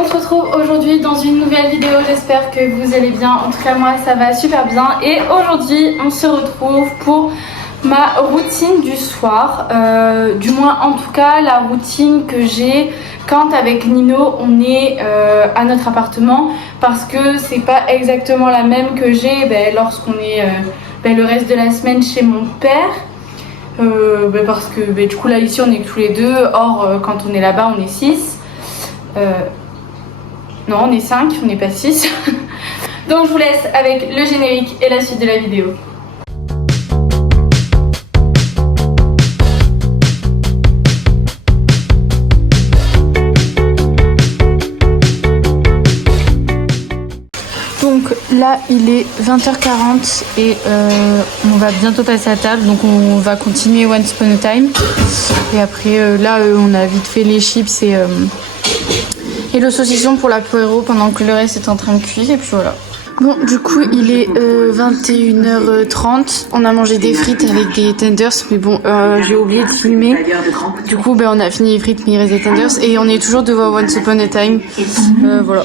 on se retrouve aujourd'hui dans une nouvelle vidéo, j'espère que vous allez bien, en tout cas moi ça va super bien. Et aujourd'hui on se retrouve pour ma routine du soir, du moins en tout cas la routine que j'ai quand avec Nino on est à notre appartement, parce que c'est pas exactement la même que j'ai lorsqu'on est le reste de la semaine chez mon père. Parce que du coup là ici on est que tous les deux, or quand on est là-bas on est 6. Non, on est 5, on n'est pas 6. Donc je vous laisse avec le générique et la suite de la vidéo. Donc là il est 20h40 et on va bientôt passer à table, donc on va continuer Once Upon a Time. Et après là on a vite fait les chips et le saucisson pour l'apéro pendant que le reste est en train de cuire, et puis voilà. Bon, du coup il est 21h30, on a mangé des frites avec des tenders, mais bon j'ai oublié de filmer. Du coup on a fini les frites mais il reste des tenders et on est toujours devant Once Upon a Time. Voilà.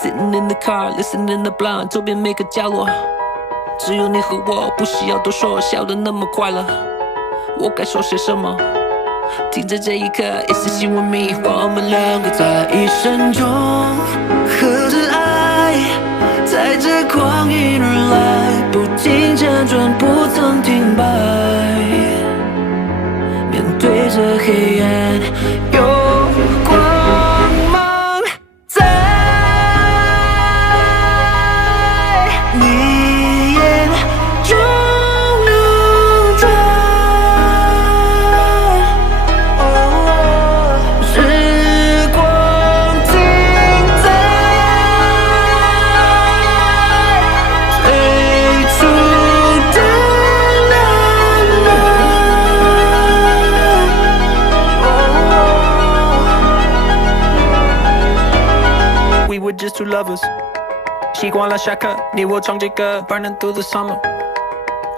Sitting in the car, listening to Blind， 周边每个角落，只有你和我，不需要多说，笑得那么快乐。我该说些什么？停在这一刻，一丝希望迷，我们两个在一生中合着爱，在这光阴而来，不停辗转，不曾停摆，面对着黑暗，有光。Just two lovers， 习惯了下课，你我唱着歌 ，Burning through the summer，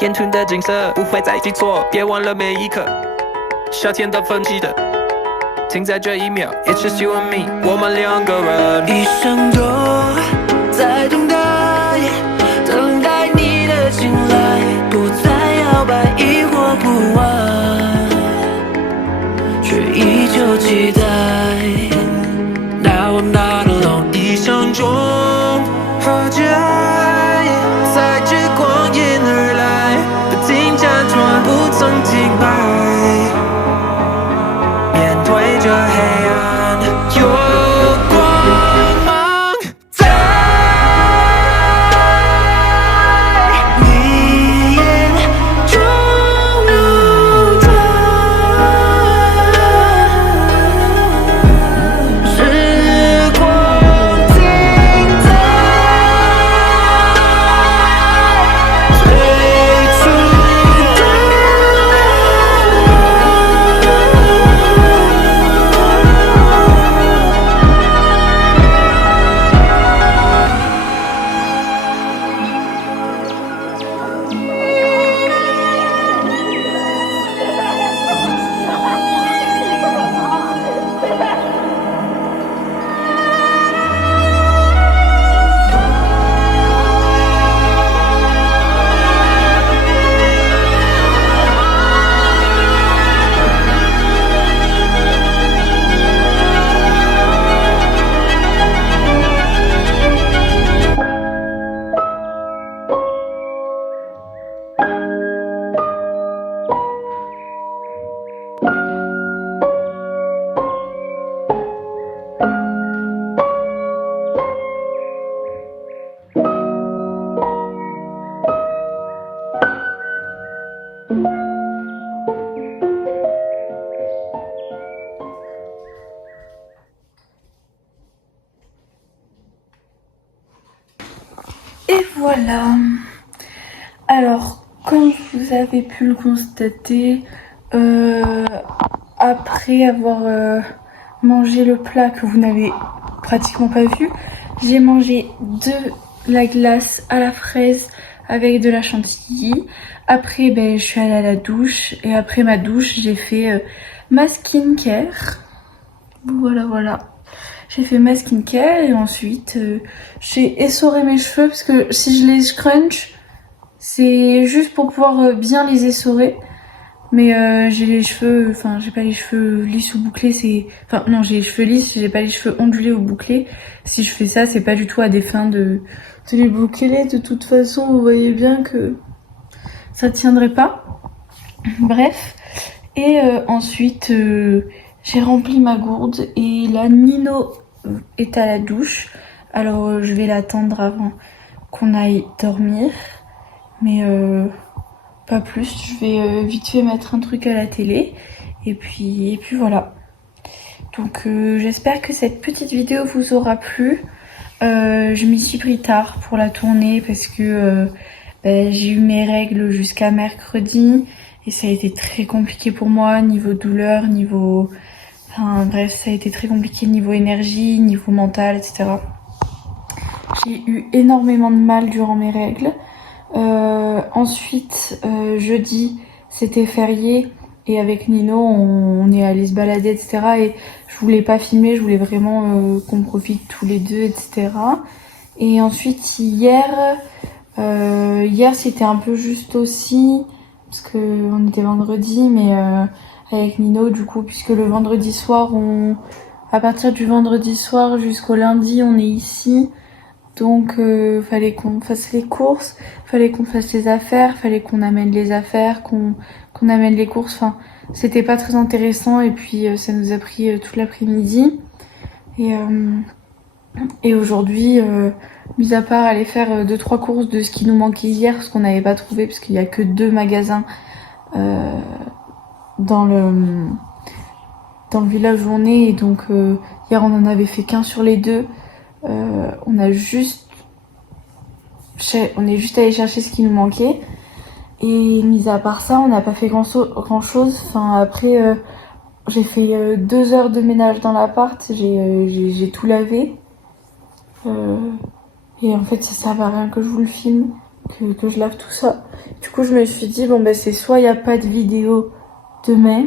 眼前的景色不会再记错，别忘了每一刻，夏天的分期的，停在这一秒 ，It's just you and me， 我们两个人，一生都在等待，等待你的青睐，不再摇摆，疑惑不安，却依旧期待。Now I'm not alone。一生中和着爱，在这光阴而来，不停辗转，不曾停摆，面对着黑暗，有光芒在你眼中流转。Et voilà. Alors, comme vous avez pu le constater, après avoir mangé le plat que vous n'avez pratiquement pas vu. J'ai mangé de la glace à la fraise avec de la chantilly. Après, je suis allée à la douche. Et après ma douche, j'ai fait ma skincare. Voilà. J'ai fait ma skincare et ensuite j'ai essoré mes cheveux parce que si je les scrunch, c'est juste pour pouvoir bien les essorer. Mais j'ai les cheveux, j'ai pas les cheveux lisses ou bouclés, non, j'ai les cheveux lisses, j'ai pas les cheveux ondulés ou bouclés. Si je fais ça, c'est pas du tout à des fins de les boucler. De toute façon, vous voyez bien que ça tiendrait pas. Bref. Et ensuite, j'ai rempli ma gourde et là, Nino est à la douche. Alors, je vais l'attendre avant qu'on aille dormir. Mais pas plus, je vais vite fait mettre un truc à la télé et puis voilà. Donc j'espère que cette petite vidéo vous aura plu. Je m'y suis pris tard pour la tourner parce que j'ai eu mes règles jusqu'à mercredi et ça a été très compliqué pour moi niveau douleur, bref, ça a été très compliqué niveau énergie, niveau mental, etc. J'ai eu énormément de mal durant mes règles. Ensuite, jeudi, c'était férié et avec Nino, on est allé se balader, etc. Et je voulais pas filmer, je voulais vraiment qu'on profite tous les deux, etc. Et ensuite, hier c'était un peu juste aussi, parce qu'on était vendredi, mais avec Nino, du coup, puisque le vendredi soir, à partir du vendredi soir jusqu'au lundi, on est ici. Donc fallait qu'on fasse les courses, fallait qu'on fasse les affaires, fallait qu'on amène les affaires, qu'on amène les courses. Enfin, c'était pas très intéressant et puis ça nous a pris toute l'après-midi. Et aujourd'hui, mis à part aller faire 2-3 courses de ce qui nous manquait hier, ce qu'on n'avait pas trouvé parce qu'il y a que 2 magasins dans le village où on est. Et donc hier on en avait fait qu'un sur les 2. On est juste allé chercher ce qui nous manquait et mis à part ça on n'a pas fait grand chose. Après j'ai fait 2 heures de ménage dans l'appart, j'ai tout lavé et en fait ça sert à rien que je vous le filme, que je lave tout ça. Du coup je me suis dit c'est soit il n'y a pas de vidéo demain,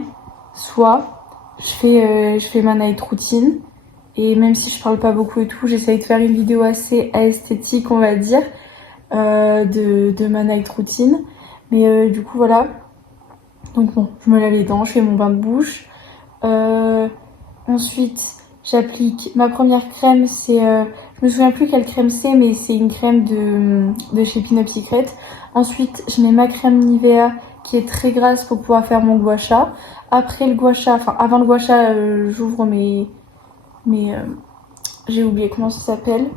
soit je fais ma night routine. Et même si je parle pas beaucoup et tout, j'essaye de faire une vidéo assez esthétique, on va dire, de ma night routine. Mais du coup, voilà. Donc bon, je me lave les dents, je fais mon bain de bouche. Ensuite, j'applique ma première crème, c'est... je me souviens plus quelle crème c'est, mais c'est une crème de chez Pin Up Secret. Ensuite, je mets ma crème Nivea, qui est très grasse pour pouvoir faire mon gua sha. Après le gua sha, avant le gua sha, j'ouvre mes j'ai oublié comment ça s'appelle.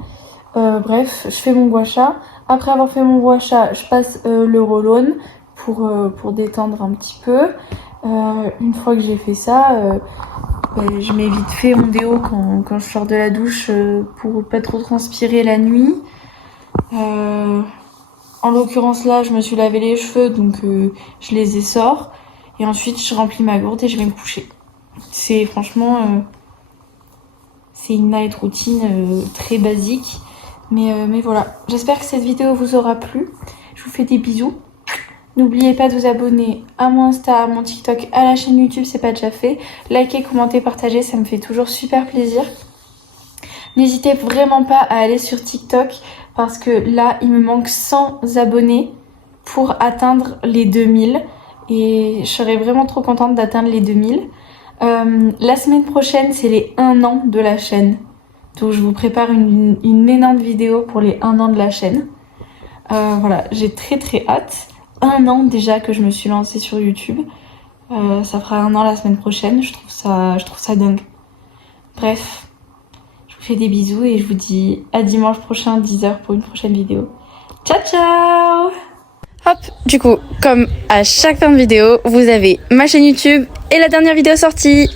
Bref, je fais mon gua sha. Après avoir fait mon gua sha, je passe le roll-on pour détendre un petit peu. Une fois que j'ai fait ça, je mets vite fait mon déo quand je sors de la douche pour pas trop transpirer la nuit. En l'occurrence là, je me suis lavé les cheveux, donc je les essore. Et ensuite, je remplis ma gourde et je vais me coucher. C'est franchement... c'est une night routine très basique. Mais voilà. J'espère que cette vidéo vous aura plu. Je vous fais des bisous. N'oubliez pas de vous abonner à mon Insta, à mon TikTok, à la chaîne YouTube, c'est pas déjà fait. Likez, commentez, partagez, ça me fait toujours super plaisir. N'hésitez vraiment pas à aller sur TikTok parce que là, il me manque 100 abonnés pour atteindre les 2000. Et je serais vraiment trop contente d'atteindre les 2000. La semaine prochaine, c'est les 1 an de la chaîne. Donc je vous prépare une énorme vidéo pour les 1 an de la chaîne. Voilà, j'ai très hâte. 1 an déjà que je me suis lancée sur YouTube. Ça fera 1 an la semaine prochaine. Je trouve ça dingue. Bref, je vous fais des bisous et je vous dis à dimanche prochain 10h pour une prochaine vidéo. Ciao ciao! Hop, du coup, comme à chaque fin de vidéo, vous avez ma chaîne YouTube et la dernière vidéo sortie.